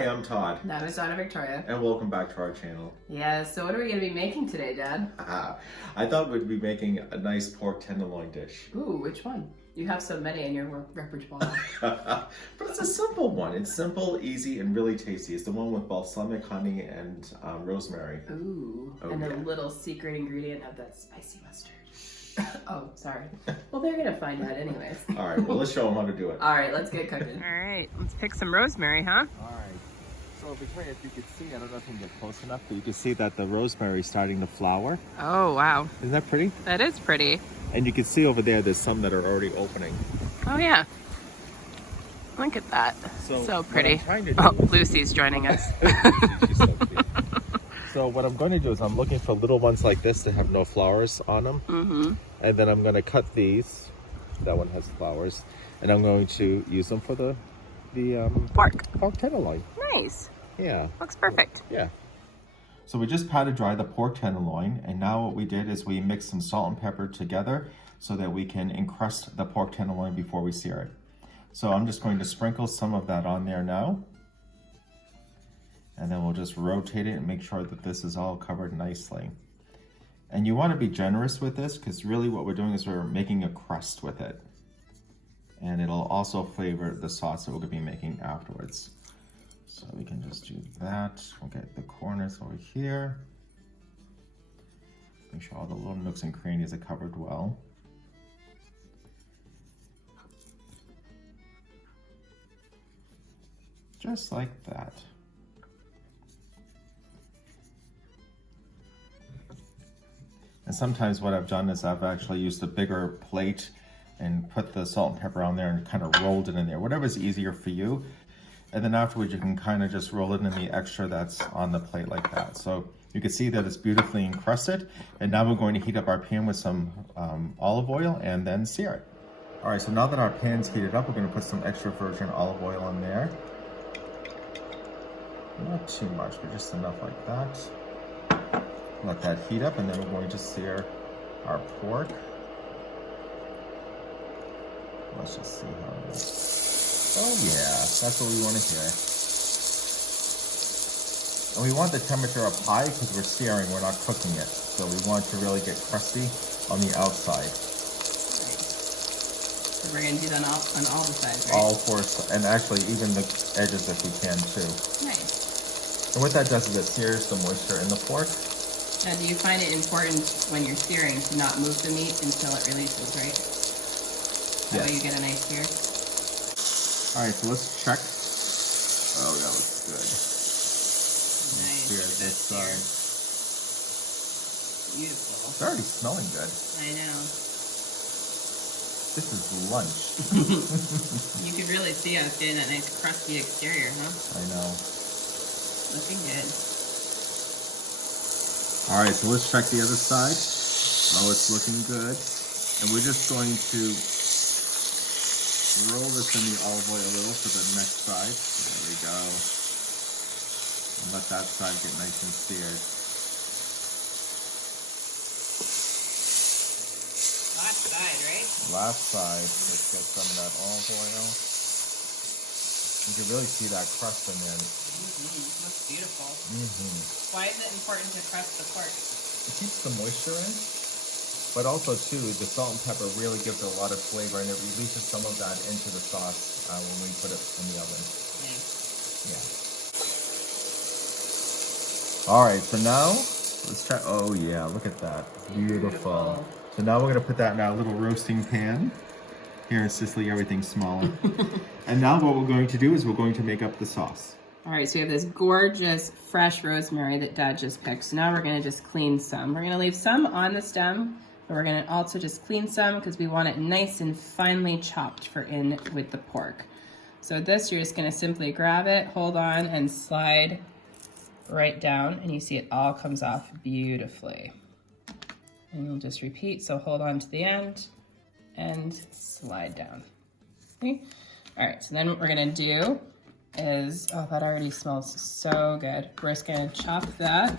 Hi, I'm Todd. And I'm Donna Victoria. And welcome back to our channel. Yeah, so what are we going to be making today, Dad? I thought we'd be making a nice pork tenderloin dish. Ooh, which one? You have so many in your repertoire. But it's a simple one. It's simple, easy, and really tasty. It's the one with balsamic honey and rosemary. Ooh, oh, and yeah. a little secret ingredient of that spicy mustard. Oh, sorry. Well, they're going to find out anyways. All right, well, let's show them how to do it. All right, let's get cooking. All right, let's pick some rosemary, huh? All right. So, Victoria, if you could see, I don't know if you can get close enough, but you can see that the rosemary is starting to flower. Oh, wow. Isn't that pretty? That is pretty. And you can see over there's some that are already opening. Oh, yeah. Look at that. So pretty. Oh, Lucy's joining us. She's so cute. So what I'm going to do is I'm looking for little ones like this that have no flowers on them. Mm-hmm. And then I'm going to cut these. That one has flowers. And I'm going to use them for the pork tenderloin. Nice. Yeah. Looks perfect. Yeah. So we just patted dry the pork tenderloin. And now what we did is we mixed some salt and pepper together so that we can encrust the pork tenderloin before we sear it. So I'm just going to sprinkle some of that on there now. And then we'll just rotate it and make sure that this is all covered nicely. And you want to be generous with this because really what we're doing is we're making a crust with it. And it'll also flavor the sauce that we're going to be making afterwards. So we can just do that. We'll get the corners over here. Make sure all the little nooks and crannies are covered well. Just like that. And sometimes what I've done is I've actually used a bigger plate and put the salt and pepper on there and kind of rolled it in there, whatever's easier for you. And then afterwards you can kind of just roll it in the extra that's on the plate like that. So you can see that it's beautifully encrusted. And now we're going to heat up our pan with some olive oil and then sear it. All right, so now that our pan's heated up, we're going to put some extra virgin olive oil in there. Not too much, but just enough like that. Let that heat up, and then we're going to sear our pork. Let's just see how it is. Oh yeah, that's what we want to hear. And we want the temperature up high because we're searing, we're not cooking it. So we want to really get crusty on the outside. So we're going to do that on all the sides, right? All four, and actually even the edges if we can too. Nice. And what that does is it sears the moisture in the pork. Now, do you find it important when you're searing to not move the meat until it releases, right? That way you get a nice sear. All right, so let's check. Oh, that looks good. Nice. Sear this side. Beautiful. It's already smelling good. I know. This is lunch. You can really see us getting that nice crusty exterior, huh? I know. Looking good. All right, so let's check the other side. Oh, it's looking good. And we're just going to roll this in the olive oil a little for the next side. There we go. And let that side get nice and seared. Last side, right? Last side, let's get some of that olive oil. You can really see that crust in there. Looks beautiful. Mm-hmm. Why is it important to crust the pork? It keeps the moisture in, but also too, the salt and pepper really gives it a lot of flavor, and it releases some of that into the sauce when we put it in the oven. Nice. Yeah. All right, so now let's try. Oh yeah, look at that, beautiful. So now we're gonna put that in our little roasting pan. Here in Sicily, everything's smaller. And now what we're going to do is we're going to make up the sauce. All right, so we have this gorgeous fresh rosemary that Dad just picked. So now we're gonna just clean some. We're gonna leave some on the stem, but we're gonna also just clean some because we want it nice and finely chopped for in with the pork. So this, you're just gonna simply grab it, hold on, and slide right down, and you see it all comes off beautifully. And you'll just repeat, so hold on to the end and slide down. Okay? All right, so then what we're gonna do is, oh, that already smells so good. We're just gonna chop that.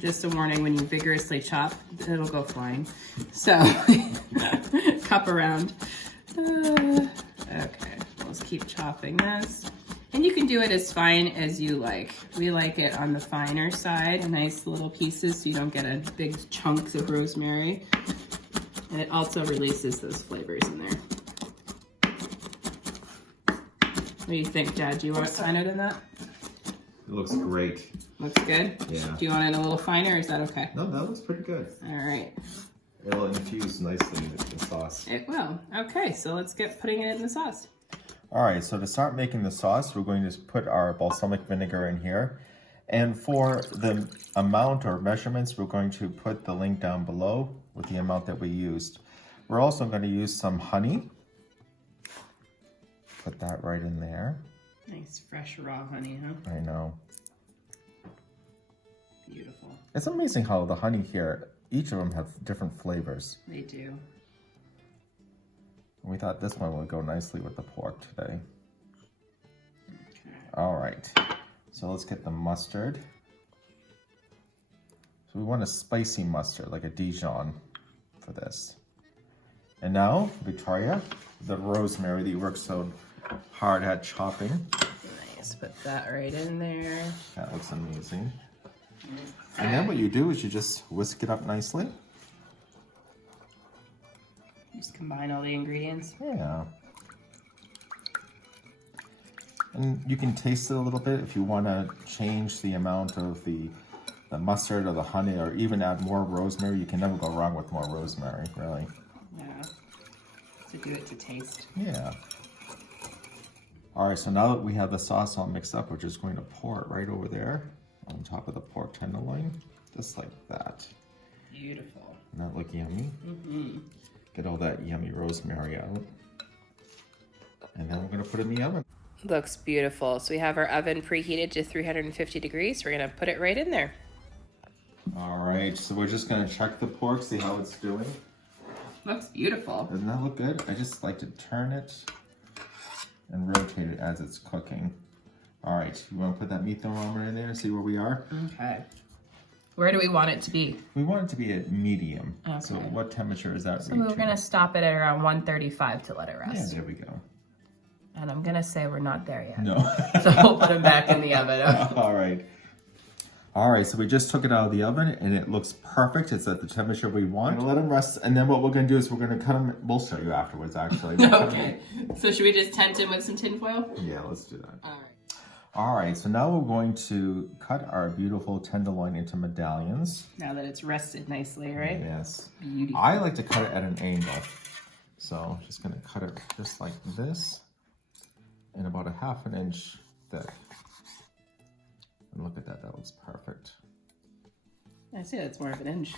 Just a warning, when you vigorously chop, it'll go flying. So, cup around. Okay, we'll just keep chopping this. And you can do it as fine as you like. We like it on the finer side, nice little pieces so you don't get a big chunks of rosemary. And it also releases those flavors in there. What do you think, Dad? Do you want it finer than that? It looks great. Looks good? Yeah. Do you want it a little finer or is that okay? No, that looks pretty good. All right. It'll infuse nicely with the sauce. It will. Okay, so let's get putting it in the sauce. All right, so to start making the sauce, we're going to put our balsamic vinegar in here. And for the amount or measurements, we're going to put the link down below with the amount that we used. We're also going to use some honey. Put that right in there. Nice fresh raw honey, huh? I know. Beautiful. It's amazing how the honey here, each of them have different flavors. They do. We thought this one would go nicely with the pork today. Okay. All right, so let's get the mustard. So we want a spicy mustard, like a Dijon for this. And now, Victoria, the rosemary that you worked so hard at chopping. Nice, put that right in there. That looks amazing. And then what you do is you just whisk it up nicely. Just combine all the ingredients. Yeah. And you can taste it a little bit if you want to change the amount of the mustard or the honey, or even add more rosemary. You can never go wrong with more rosemary, really. Yeah. So do it to taste. Yeah. All right, so now that we have the sauce all mixed up, we're just going to pour it right over there on top of the pork tenderloin, just like that. Beautiful. Doesn't that look yummy? Mm-hmm. Get all that yummy rosemary out. And then we're gonna put it in the oven. Looks beautiful. So we have our oven preheated to 350 degrees. We're gonna put it right in there. All right, so we're just gonna check the pork, see how it's doing. Looks beautiful. Doesn't that look good? I just like to turn it and rotate it as it's cooking. All right, you wanna put that meat thermometer in there and see where we are? Okay. Where do we want it to be? We want it to be at medium. Okay. So what temperature is that So reaching? we're gonna stop it at around 135 to let it Yeah, rest. there we go. And I'm gonna say we're not there yet. No. So we'll put them back in the oven. All right. All right, so we just took it out of the oven and it looks perfect. It's at the temperature we want. We're gonna let them rest, and then what we're gonna do is we're gonna cut them. We'll show you afterwards, actually. We'll cut 'em. Okay. So should we just tent them with some tin foil? Yeah, let's do that. All right. All right, so now we're going to cut our beautiful tenderloin into medallions. Now that it's rested nicely, right? Yes. Beautiful. I like to cut it at an angle. So just gonna cut it just like this, and about a ½ inch thick. And look at that, that looks perfect. I see that's more of an inch.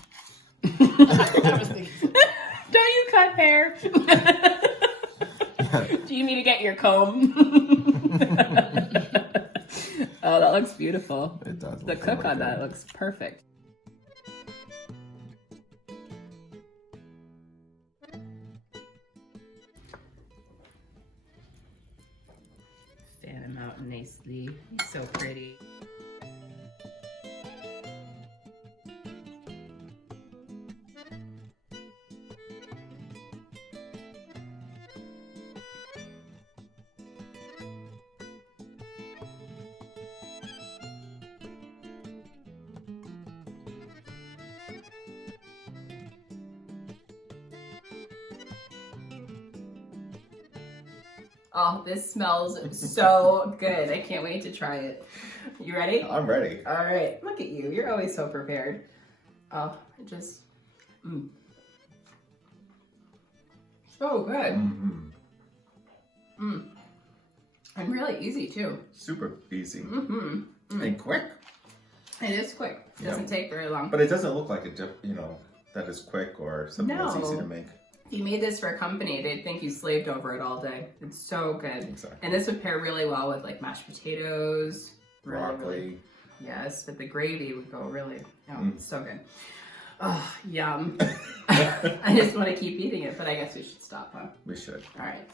I was thinking, don't you cut hair? Do you need to get your comb? Oh, that looks beautiful. It does. The cook on that looks perfect. Fan him out nicely. He's so pretty. Oh, this smells so good. I can't wait to try it. You ready? I'm ready. All right. Look at you. You're always so prepared. Oh, it just... So good. And really easy, too. Super easy. And quick. It is quick. It doesn't take very long. But it doesn't look like that is quick or something that's easy to make. If you made this for a company, they'd think you slaved over it all day. It's so good. Exactly. And this would pair really well with like mashed potatoes. Broccoli. Yes, but the gravy would go really, it's so good. Oh, yum. I just want to keep eating it, but I guess we should stop, huh? We should. All right.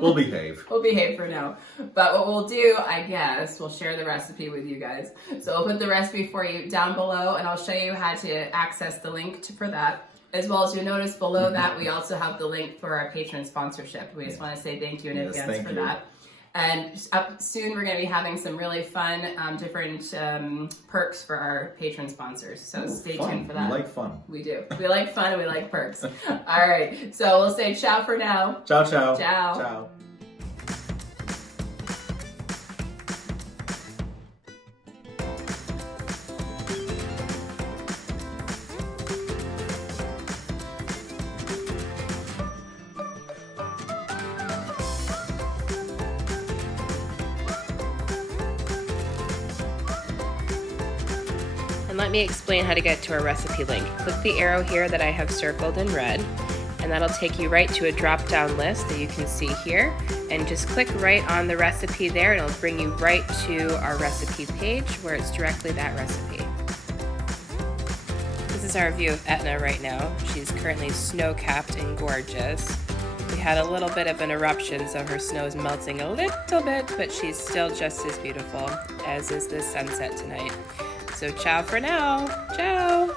We'll behave. We'll behave for now. But what we'll do, I guess, we'll share the recipe with you guys. So I'll put the recipe for you down below, and I'll show you how to access the link for that. As well as you'll notice below that, we also have the link for our patron sponsorship. We just want to say thank you in advance for that. And up soon, we're going to be having some really fun, different perks for our patron sponsors. So stay tuned for that. We like fun. We do. We like fun and we like perks. All right. So we'll say ciao for now. Ciao, ciao. Ciao. Ciao. And let me explain how to get to our recipe link. Click the arrow here that I have circled in red, and that'll take you right to a drop-down list that you can see here. And just click right on the recipe there, and it'll bring you right to our recipe page where it's directly that recipe. This is our view of Etna right now. She's currently snow-capped and gorgeous. We had a little bit of an eruption, so her snow is melting a little bit, but she's still just as beautiful, as is this sunset tonight. So ciao for now. Ciao.